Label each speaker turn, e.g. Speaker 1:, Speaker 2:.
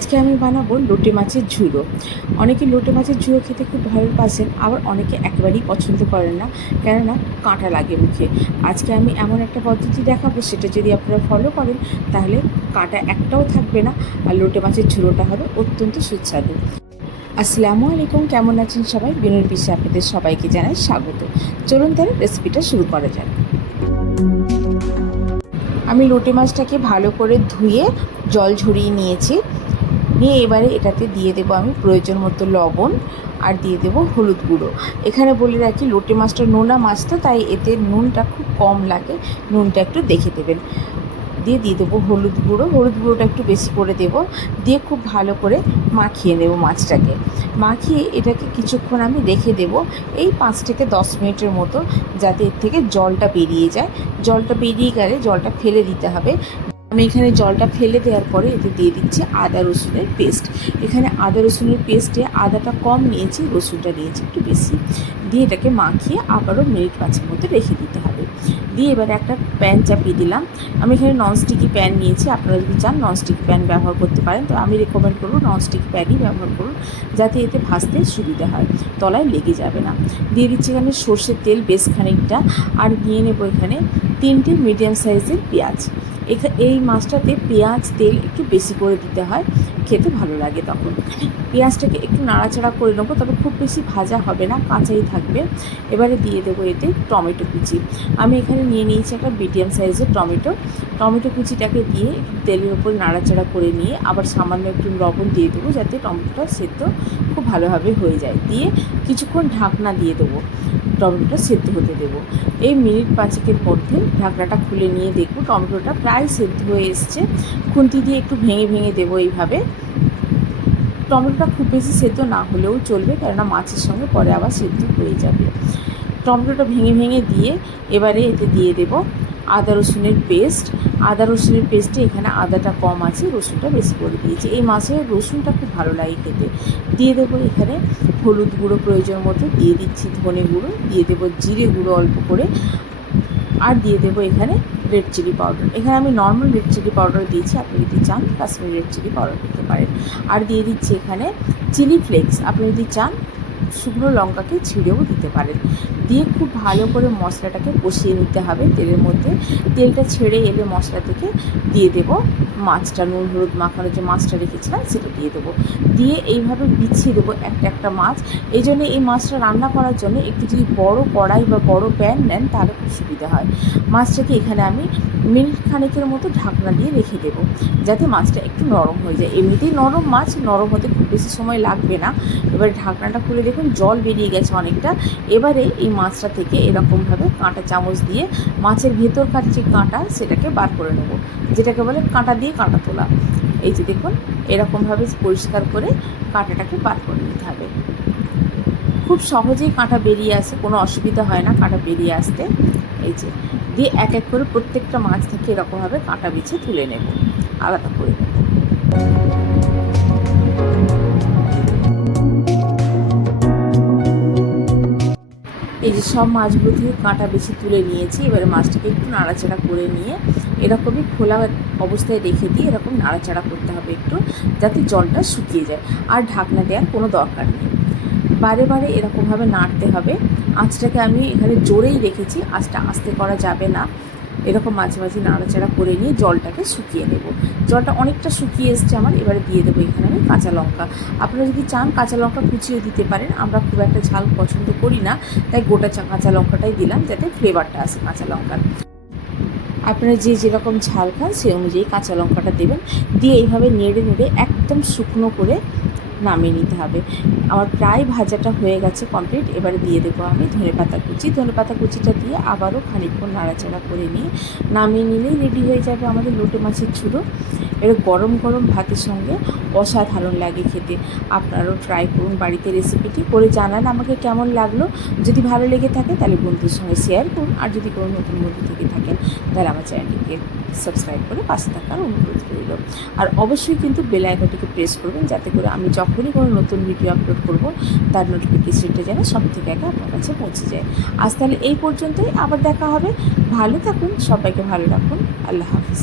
Speaker 1: আজকে আমি বানাবো লোটে মাছের ঝুড়ো। অনেকে লোটে মাছের ঝুড়ো খেতে খুব ভালোবাসেন আবার অনেকে একেবারেই পছন্দ করেন না, কেননা কাঁটা লাগে মুখে। আজকে আমি এমন একটা পদ্ধতি দেখাবো, সেটা যদি আপনারা ফলো করেন, তাহলে কাঁটা একটাও থাকবে না, আর লোটে মাছের ঝুড়োটা হবে অত্যন্ত সুস্বাদু। আসসালামু আলাইকুম, কেমন আছেন সবাই? বিনুর পিসে আপনাদের সবাইকে জানাই স্বাগত। চলুন তাহলে রেসিপিটা শুরু করা যাক। আমি লোটে মাছটাকে ভালো করে ধুয়ে জল ঝরিয়ে নিয়েছি। নিয়ে এবারে এটাতে দিয়ে দেবো আমি প্রয়োজন মতো লবণ আর দিয়ে দেবো হলুদ গুঁড়ো। এখানে বলে রাখি লোটে মাছটা নোনা মাছ তো তাই এতে নুনটা খুব কম লাগে। নুনটা একটু দেখে দেবেন। দিয়ে দিয়ে দেবো হলুদ গুঁড়ো। হলুদ গুঁড়োটা একটু বেশি করে দেব। দিয়ে খুব ভালো করে মাখিয়ে নেব মাছটাকে। মাখিয়ে এটাকে কিছুক্ষণ আমি রেখে দেব এই পাঁচ থেকে দশ মিনিটের মতো, যাতে এর থেকে জলটা বেরিয়ে যায়। জলটা বেরিয়ে গেলে জলটা ফেলে দিতে হবে। আমি এখানে জলটা ফেলে দেওয়ার পরে এতে দিয়ে দিচ্ছি আদা রসুনের পেস্ট। এখানে আদা রসুনের পেস্টে আদাটা কম নিয়েছি, রসুনটা নিয়েছি একটু বেশি। দিয়ে এটাকে মাখিয়ে আবারও মিনিট পাঁচের মধ্যে রেখে দিতে হবে। দিয়ে এবারে একটা প্যান চাপিয়ে দিলাম। আমি এখানে ননস্টিকি প্যান নিয়েছি, আপনারা যদি চান ননস্টিকি প্যান ব্যবহার করতে পারেন। তো আমি রেকমেন্ড করব ননস্টিকি প্যানই ব্যবহার করুন, যাতে এতে ভাজতে সুবিধা হয়, তলায় লেগে যাবে না। দিয়ে দিচ্ছি এখানে সর্ষের তেল বেশ খানিকটা, আর নিয়ে নেব এখানে তিনটে মিডিয়াম সাইজের পেঁয়াজ। এই মাছটাতে পেঁয়াজ, তেল একটু বেশি করে দিতে হয়, খেতে ভালো লাগে তখন। পেঁয়াজটাকে একটু নাড়াচাড়া করে নেব, তবে খুব বেশি ভাজা হবে না, কাঁচাই থাকবে। এবারে দিয়ে দেবো এতে টমেটো কুচি। আমি এখানে নিয়ে নিয়েছি একটা মিডিয়াম সাইজের টমেটো। টমেটো কুচিটাকে দিয়ে তেলের উপর নাড়াচাড়া করে নিয়ে আবার সামান্য একটু লবণ দিয়ে দেবো, যাতে টমেটোটা সেদ্ধ খুব ভালোভাবে হয়ে যায়। দিয়ে কিছুক্ষণ ঢাকনা দিয়ে দেবো। টমেটোটা সেদ্ধ হতে দেবো। এই মিনিট পাঁচেকের মধ্যে ঢাকনাটা খুলে নিয়ে দেখব টমেটোটা প্রায় সেদ্ধ হয়ে এসছে। খুন্তি দিয়ে একটু ভেঙে ভেঙে দেবো এইভাবে। টমেটোটা খুব বেশি সেদ্ধ না হলেও চলবে, কেননা মাছের সঙ্গে পরে আবার সেদ্ধ হয়ে যাবে। টমেটোটা ভেঙে ভেঙে দিয়ে এবারে এতে দিয়ে দেবো আদা রসুনের পেস্ট আদা রসুনের পেস্টে এখানে আদাটা কম আছে, রসুনটা বেশি করে দিয়েছি। এই মাছে রসুনটা খুব ভালো লাগে খেতে। দিয়ে দেবো এখানে হলুদ গুঁড়ো প্রয়োজন মতো, দিয়ে দিচ্ছি ধনে গুঁড়ো, দিয়ে দেবো জিরে গুঁড়ো অল্প করে। আর দিয়ে দেবো এখানে রেড চিলি পাউডার এখানে আমি নর্মাল রেড চিলি পাউডার দিয়েছি, আপনি যদি চান কাশ্মীরি রেড চিলি পাউডার দিতে পারেন। আর দিয়ে দিচ্ছি এখানে চিলি ফ্লেক্স আপনি যদি চান শুকনো লঙ্কাকে ছিঁড়েও দিতে পারেন। দিয়ে খুব ভালো করে মশলাটাকে কষিয়ে নিতে হবে তেলের মধ্যে। তেলটা ছেড়ে এলে মশলা থেকে দিয়ে দেবো মাছটা, নুন, হলুদ মাখানো যে মাছটা রেখেছিলাম সেটা দিয়ে দেবো। দিয়ে এইভাবে বিছিয়ে দেবো একটা একটা মাছ। এই জন্য এই মাছটা রান্না করার জন্য একটু যদি বড় কড়াই বা বড় প্যান নেন তাহলে খুব সুবিধা হয়। মাছটাকে এখানে আমি মিনিট খানেকের মতো ঢাকনা দিয়ে রেখে দেবো, যাতে মাছটা একটু নরম হয়ে যায়। এমনিতেই নরম মাছ, নরম হতে খুব বেশি সময় লাগবে না। এবারে ঢাকনাটা খুলে দেখুন, জল বেরিয়ে গেছে অনেকটা। এবারে এই মাছটা থেকে এরকমভাবে কাঁটা চামচ দিয়ে মাছের ভেতরকার যে কাঁটা সেটাকে বার করে নেব, যেটাকে বলে কাঁটা দিয়ে কাঁটা তোলা। এই যে দেখুন, এরকমভাবে পরিষ্কার করে কাঁটাটাকে বার করে নিতে হবে। খুব সহজেই কাঁটা বেরিয়ে আসে, কোনো অসুবিধা হয় না কাঁটা বেরিয়ে আসতে। এই যে, দিয়ে এক এক করে প্রত্যেকটা মাছ থেকে এরকমভাবে কাঁটা বেছে তুলে নেব। আলাদা করে নেব। এই যে সব মাছগুলো থেকে কাঁটা বেশি তুলে নিয়েছি, এবারে মাছটাকে একটু নাড়াচাড়া করে নিয়ে এরকমই খোলা অবস্থায় রেখে দিয়ে এরকম নাড়াচাড়া করতে হবে একটু, যাতে জলটা শুকিয়ে যায়। আর ঢাকনা দেওয়ার কোনো দরকার নেই। বারে বারে এরকমভাবে নাড়তে হবে। আঁচটাকে আমি এখানে জোরেই রেখেছি, আঁচটা আস্তে করা যাবে না। এরকম মাঝে মাঝে নাড়াচাড়া করে নিয়ে জলটাকে শুকিয়ে নেব। জলটা অনেকটা শুকিয়ে এসছে আমার, এবারে দিয়ে দেবো এখানে আমি কাঁচা লঙ্কা। আপনারা যদি চান কাঁচা লঙ্কা কুচিয়ে দিতে পারেন, আমরা খুব একটা ঝাল পছন্দ করি না, তাই গোটা কাঁচা লঙ্কাটাই দিলাম যাতে ফ্লেভারটা আসে কাঁচা লঙ্কার। আপনারা যে যেরকম ঝাল খান, সেই অনুযায়ী কাঁচা লঙ্কাটা দেবেন। দিয়ে এইভাবে নেড়ে নেড়ে একদম শুকনো করে নামিয়ে নিতে হবে। আমার প্রায় ভাজাটা হয়ে গেছে কমপ্লিট এবারে দিয়ে দেবো আমি ধনে পাতা কুচি। ধনে পাতা কুচিটা দিয়ে আবারও খানিকক্ষণ নাড়াচাড়া করে নিয়ে নামিয়ে নিলেই রেডি হয়ে যাবে আমাদের লোটে মাছের চুড়ো এর গরম গরম ভাতের সঙ্গে অসাধারণ লাগে খেতে। আপনারাও ট্রাই করুন বাড়িতে রেসিপিটি করে জানান আমাকে কেমন লাগল। যদি ভালো লেগে থাকে তাহলে বন্ধুদের সঙ্গে শেয়ার করুন। আর যদি কোনো নতুন বন্ধু থেকে থাকেন তাহলে আমার চ্যানেলটিকে সাবস্ক্রাইব করে পাশে থাকার অনুরোধ রইল। আর অবশ্যই কিন্তু বেল প্রেস করবেন যাতে করে আমি যখনই কোনো নতুন ভিডিও আপলোড করব, তার নোটিফিকেশনটা যেন সব থেকে আগে আপনার কাছে পৌঁছে যায়। আজ তাহলে এই পর্যন্তই, আবার দেখা হবে। ভালো থাকুন, সবাইকে ভালো রাখুন। আল্লাহ হাফিজ।